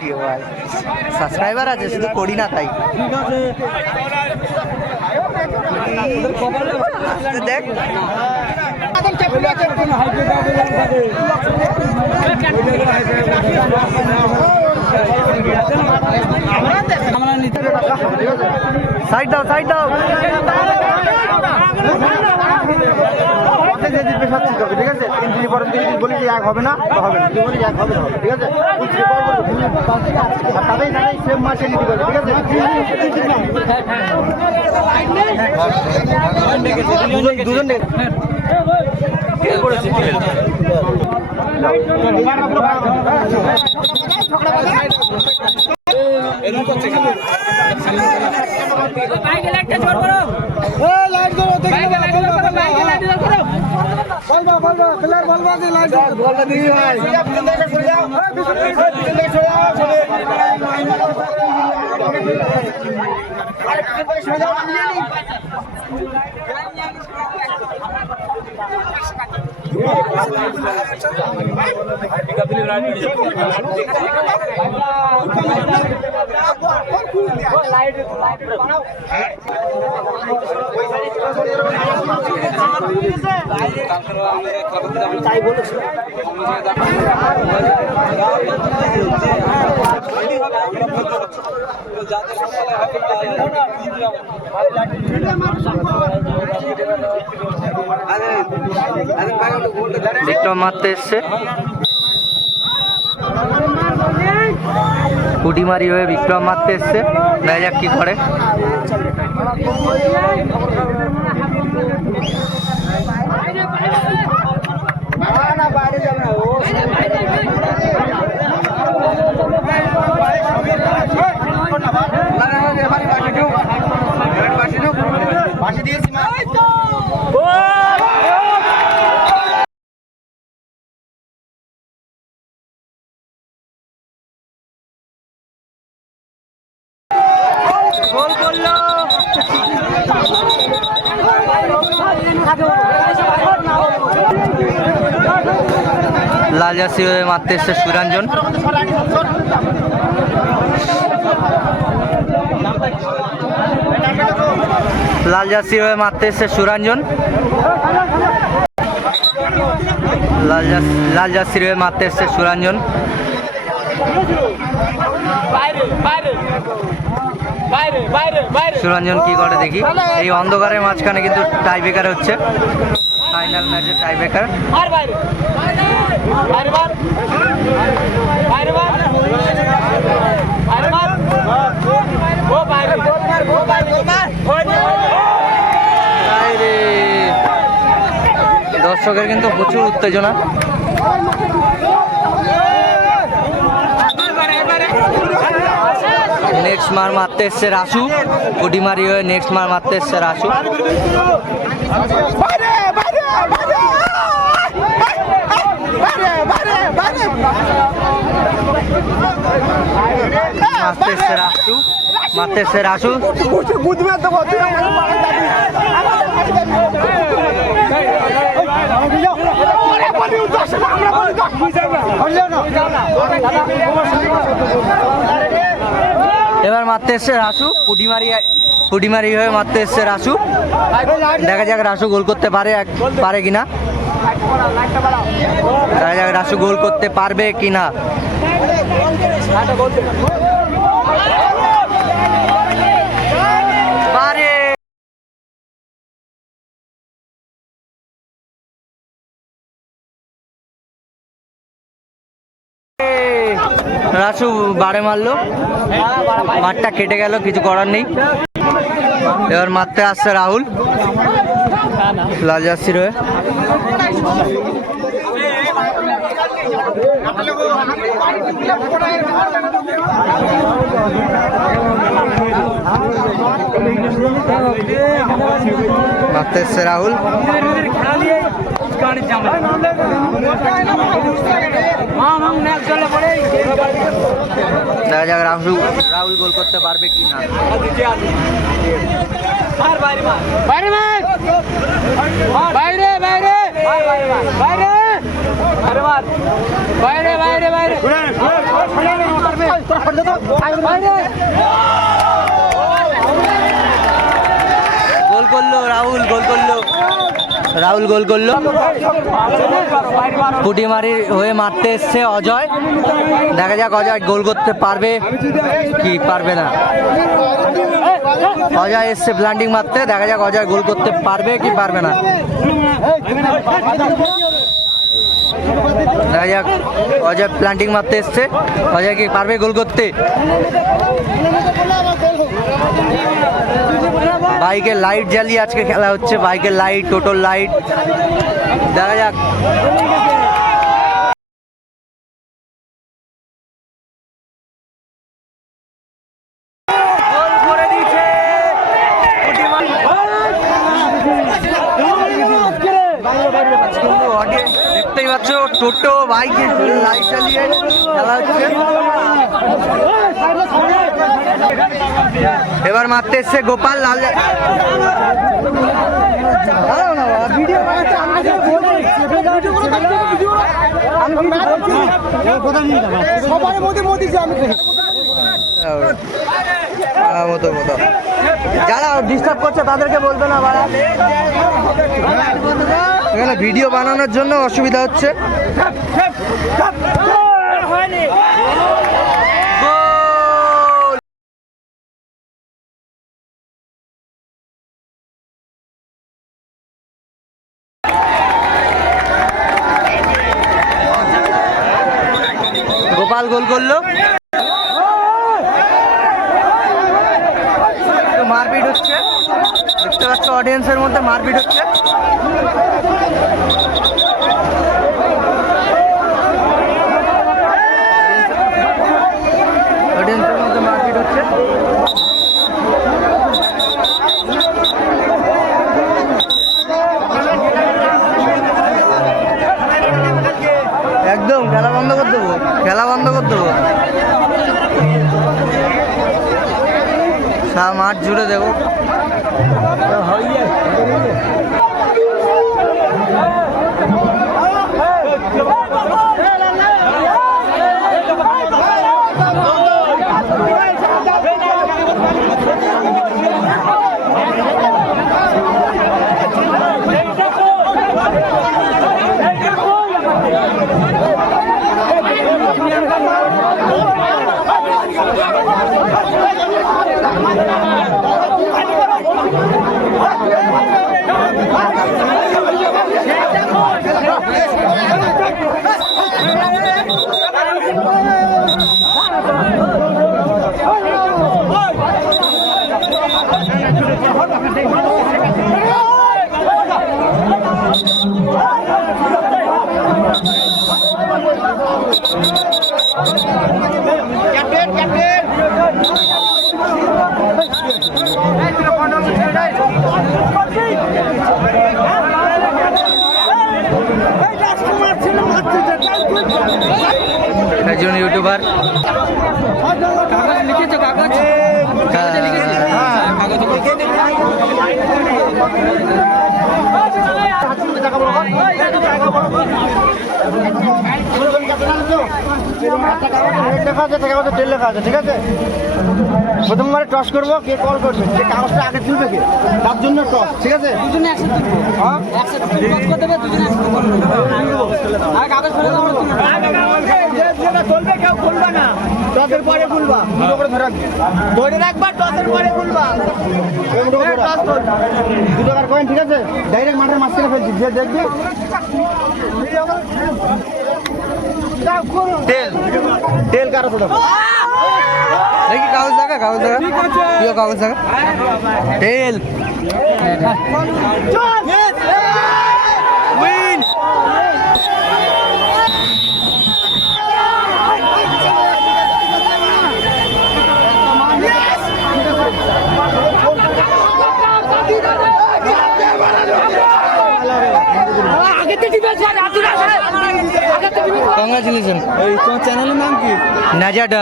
Video ভাই subscriber আছে শুধু করি না তাই। দেখ। সাইড দাও সাইড দাও। যে জিতবে সব ঠিক ঠিক আছে? তিন দিন পরে যদি বলি যে এক হবে না হবে না। বলি এক হবে না ঠিক আছে? তাদের সেম মাসে ঠিক আছে? দুজন দুজন নে- বিক্রম মারতে এসছে। বিক্রম মারতে এসছে। যাক কি করে। লাল জার্সি হয়ে মারতে এসছে সুরাঞ্জন। লাল জার্সি হয়ে মারতে এসছে সুরাঞ্জন। লাল লাল জার্সির হয়ে মারতে এসছে সুরাঞ্জন। সুরঞ্জন কি করে দেখি? এই অন্ধকারের মাঝখানে কিন্তু টাই বেকার হচ্ছে ফাইনাল দর্শকের কিন্তু প্রচুর উত্তেজনা। নেক্সট মার মারতে এসছে রাসু। কুটি মারি হয়ে নেক্সট মার মারতে এসছে রাসু। মারতে এসছে রাসু মারতে এসছে রাসু এবার মারতে এসছে রাসু পুটিমারি পুটিমারি হয়ে মারতে এসছে রাসু দেখা যাক রাসু গোল করতে পারে পারে কিনা রাসু গোল করতে পারবে কিনা? পারে। রাসু বারে মারলো। মাঠটা কেটে গেল, কিছু করার নেই। এবার মারতে আসছে রাহুল। লাল জার্সি রয়ে। মারতে এসছে রাহুল। দেখা যাক রাহুল রাহুল গোল করতে পারবে কি না বাইরে মার। বাইরে বাইরে বাইরে। বাইরে বাইরে। বাইরে গোল করল রাহুল গোল করল। রাহুল গোল করল। পুটিমারির হয়ে মারতে এসছে অজয়। দেখা যাক অজয় গোল করতে পারবে কি পারবে না। অজয় এসছে ব্লান্ডিং মারতে, দেখা যাক অজয় গোল করতে পারবে কি পারবে না। দেখা যাক অজয় প্ল্যান্টিং মারতে এসছে। অজয় কি পারবে গোল করতে? বাইকের লাইট জ্বালিয়ে আজকে খেলা হচ্ছে বাইকের লাইট টোটোর লাইট দেখা যাক গোল করে দিয়েছে পুটিমারি। আজকে কিন্তু audience পাচ্ছ টোটো, বাইকে লাইট জ্বালিয়ে খেলা হচ্ছে। এবার মারতে এসছে গোপাল লাল। যারা ডিস্টার্ব করছে তাদেরকে বলবে না বাড়া। এখানে ভিডিও বানানোর জন্য অসুবিধা হচ্ছে। গোপাল গোল করল। মারপিট হচ্ছে। অডিয়েন্সের মধ্যে মারপিট হচ্ছে অডিয়েন্সের মধ্যে মারপিট হচ্ছে একদম খেলা বন্ধ করে দেবো খেলা বন্ধ করে দেবো। মাঠ জুড়ে দেবো। একজন ইউটিউবার লিখেছো কাগজ লেখা আছে মতো তেল লেখা আছে ঠিক আছে? প্রথমবারে টস করব কে কল করবে যে কাগজটা আগে তুলবে কে? তার জন্য টস ঠিক আছে? দুজনে একসাথে হ্যাঁ? একসাথে তুলবো। করে দেবে দুজনে একসাথে কাগজ ফেলে চলবে কেউ খুলবা না টসের পরে খুলবা দুটো করে ধরে ধরে রাখবা টসের পরে খুলবা দুটো টাকার কয়েন ঠিক আছে? ডাইরেক্ট মাঠের মাঝখানে ফেলছি যে দেখবি। তেল তেল কারও তো দেখি কাগজ দেখা কাগজ দেখা প্রিয় কাগজ দেখা তেল উইন কংগ্রাচুলেশন। এই তোমার চ্যানেলের নাম কি? নাজাট